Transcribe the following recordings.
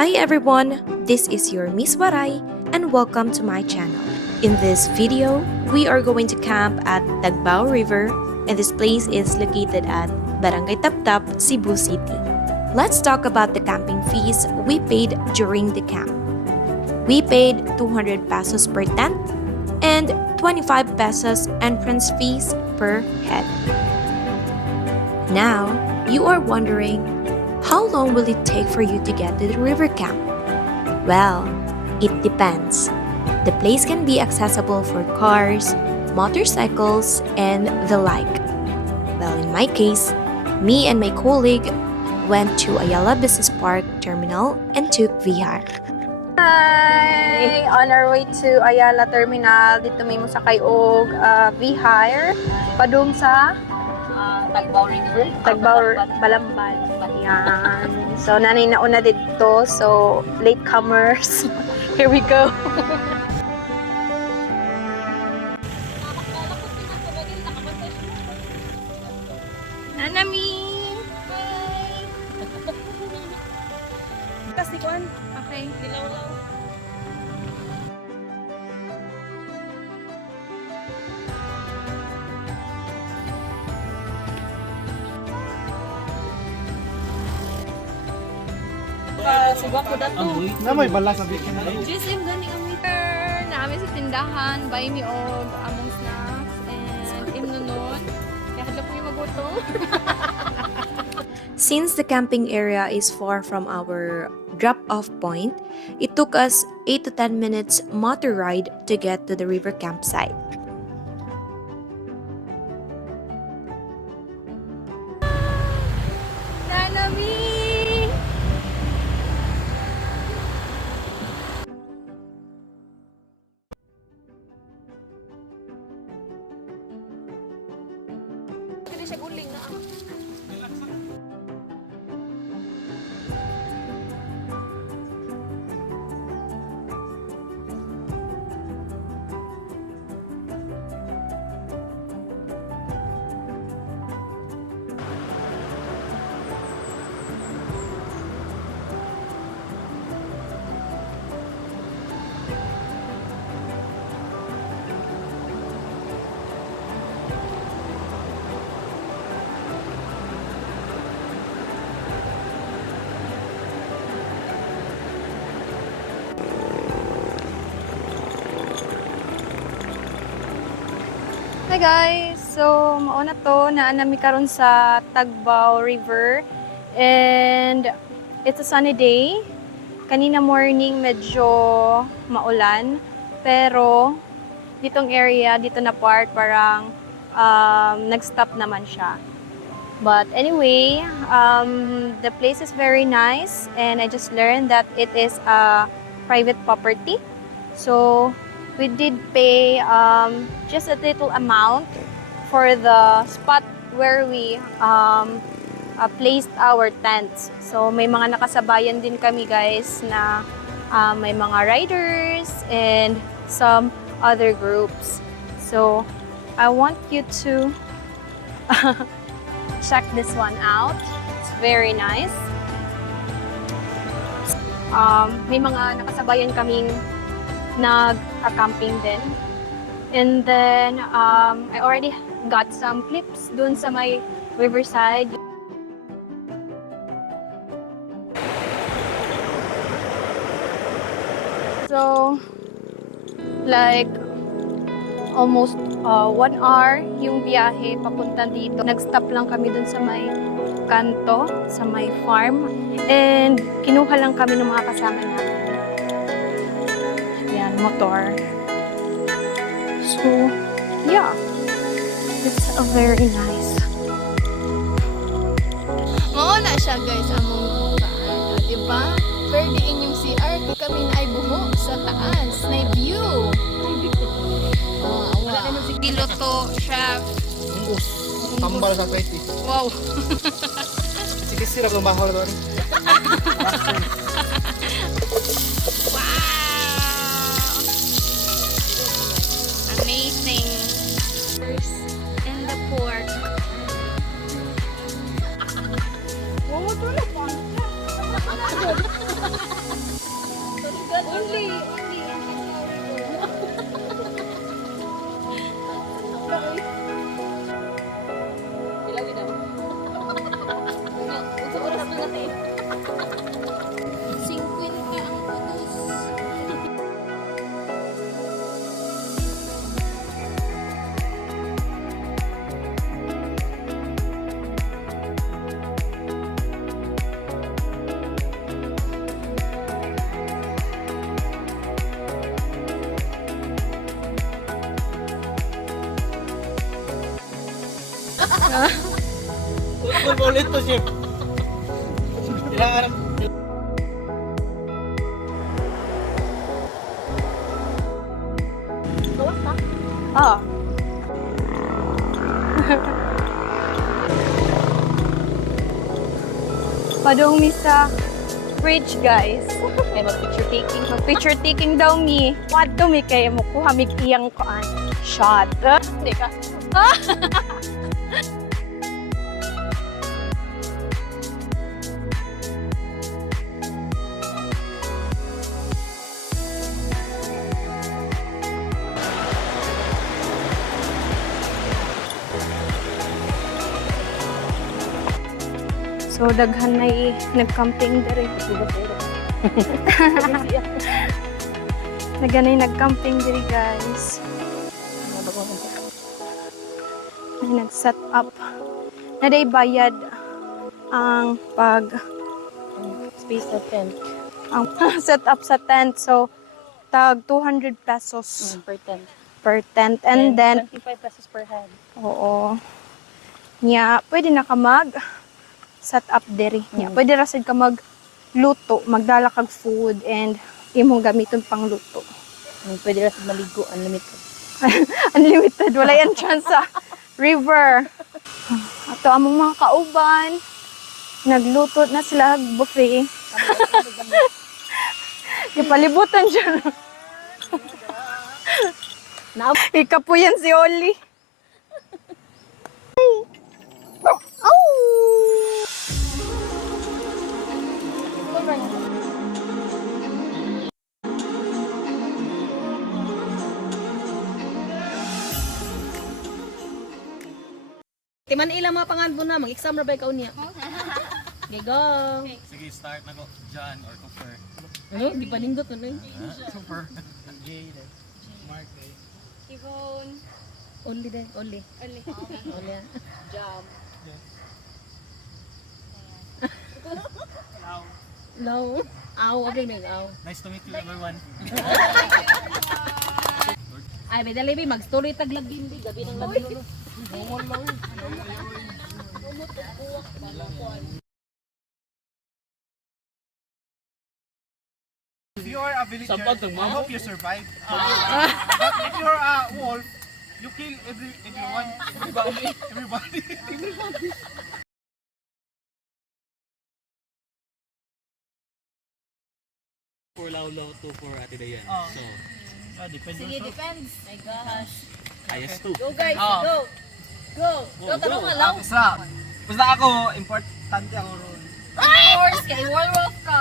Hi everyone, this is your Miss Waray and welcome to my channel. In this video, we are going to camp at TAGBAO River and this place is located at Brgy.Taptap, Cebu City. Let's talk about the camping fees we paid during the camp. We paid 200 pesos per tent and 25 pesos entrance fees per head. Now, you are wondering, how long will it take for you to get to the river camp? Well, it depends. The place can be accessible for cars, motorcycles, and the like. Well, in my case, me and my colleague went to Ayala Business Park Terminal and took VR. Hi! On our way to Ayala Terminal, dito may musakay og V-Hire padung sa TAGBAO River. TAGBAO Balamban. Yan. So, nanay nauna dito. So, latecomers. Here we go. Nanami! Hi! Kastikon? Okay. Dilaw-law. Subak ko dato. Na may bala sa bikin na. GSM gani ang meter namin sa tindahan, buy me og among snacks and imnunon. Kaya hadlok ko yung magutom. Since the camping area is far from our drop-off point, it took us 8 to 10 minutes motor ride to get to the river campsite. Nanami! Kaya siya guling na ang Hi guys! So, mauna to, naanami karon sa TAGBAO River and it's a sunny day. Kanina morning medyo maulan pero ditong area, dito na part parang nag-stop naman siya. But anyway, the place is very nice and I just learned that it is a private property. So, we did pay just a little amount for the spot where we placed our tents. So may mga nakasabayan din kami guys na may mga riders and some other groups. So I want you to check this one out. It's very nice. May mga nakasabayan kaming nag-camping din. And then, I already got some clips dun sa may riverside. So, like, almost 1 hour yung biyahe papunta dito. Nag-stop lang kami dun sa may kanto, sa may farm. And kinuha lang kami ng mga kasama namin. Motor. So, yeah. It's a very nice. Mauna siya guys among paan. Diba? Pwede inyong CR kung kami na ay buho sa taas. Na view. Wala naman si piloto, chef. Tambal sa 20. Wow. Sige sila ng bahol doon. Amazing. And the pork. Oh, tulog pa. Only in Ilagay na. Unsa oras na natin? 50 ang putos. Ulit to, chef. Kailangan Ah. Padung mi sa bridge, guys. Ay, mag-picture taking. Mag-picture taking daw mi. What do mi kaya mo kuha mig iyang kuan? Shot. Hindi ka. So, daghan na nag-camping diri. Daghan na nag-camping diri, guys. May nag-set up. Naday bayad ang pag Space sa tent. ang set up sa tent. So, tag 200 pesos Per tent. per tent. And then, 25 pesos per head. oo. Nya, pwede na ka mag set up diri. Nya, pwede ra sad ka magluto, magdala kag food and imong gamiton pang luto. Pwede rin maligo, unlimited. Unlimited, wala yan chance sa river. Ato among mga kauban, nagluto na sila buffet. Ipalibutan siya. Ikapuyan si Oli. Timan ilang mga panganbo na, mag-exam na ba ikaw niya? Okay, go! Sige, start na ko. John or Cooper. Ano? Di pa nindot ano eh? Super. J. Mark. Yvonne. Only din, only. Oli. Only ah. Jam. Low. Aw, okay na aw. Nice to meet you, everyone. Ay, may dali mag-story taglag din di, gabi ng labi no. If you are a villager, I hope you survive. But if you're a wolf, you kill everyone. Everybody. For Laulo, 2 for Ate Dayan. So, Depende. Sige, depends. My gosh. highest 2. Go guys, go! Go! Go, tanong nga lang. Basta ako, importante ako ron. Of course, kay werewolf ka.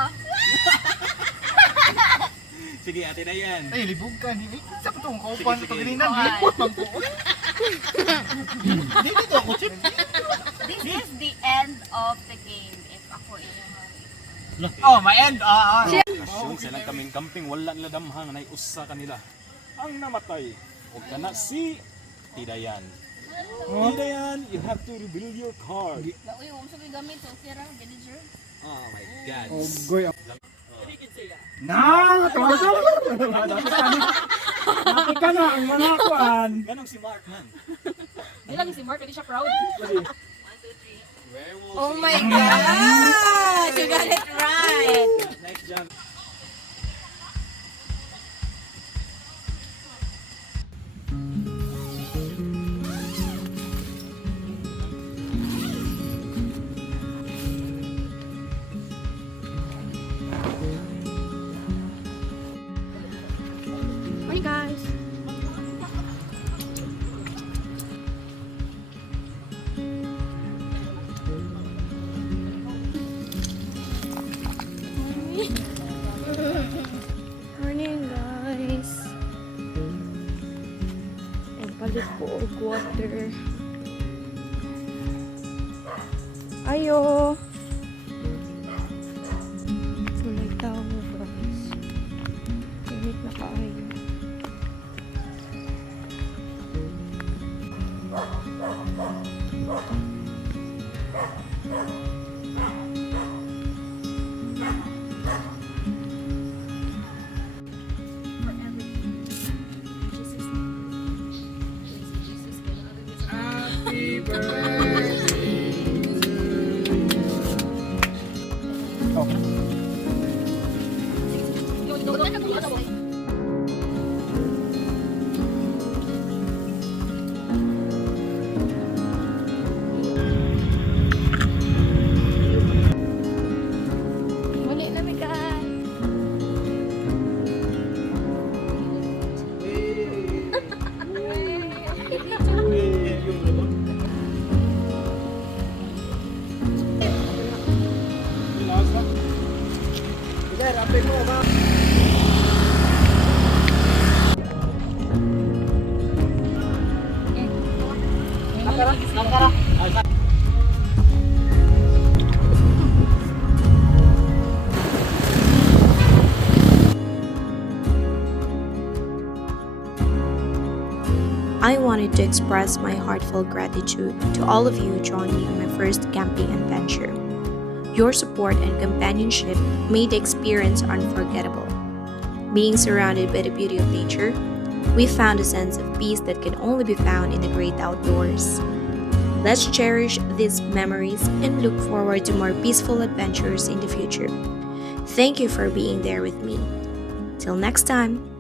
Sige, Ate Dayan. Ay, libog ka. Hindi sa itong kaupan ito. Ganinan, libot man po. Hindi dito ako, chip. This is the end of the game if ako Oh, my end. Asyon silang kaming camping, wala nila damhang na usa kanila. Ang namatay, huwag ka na si Tidayan. Tidayan, you have to reveal your card. Uy, huwag sa gamit. So, okay ra, manager. Oh my God. Goy. Na, tawag. Nakita na ang mga kuan. Ganong si Mark man. Hindi lang si Mark, hindi siya proud. Werewolf. Oh my gosh! You got it right! Nice job. Morning, guys. Dito po og water. Ayo. Tulay tao guys. Init na kaayo. Happy birthday. Muli na mi guys. I wanted to express my heartfelt gratitude to all of you joining me on my first camping adventure. Your support and companionship made the experience unforgettable. Being surrounded by the beauty of nature, we found a sense of peace that can only be found in the great outdoors. Let's cherish these memories and look forward to more peaceful adventures in the future. Thank you for being there with me. Till next time.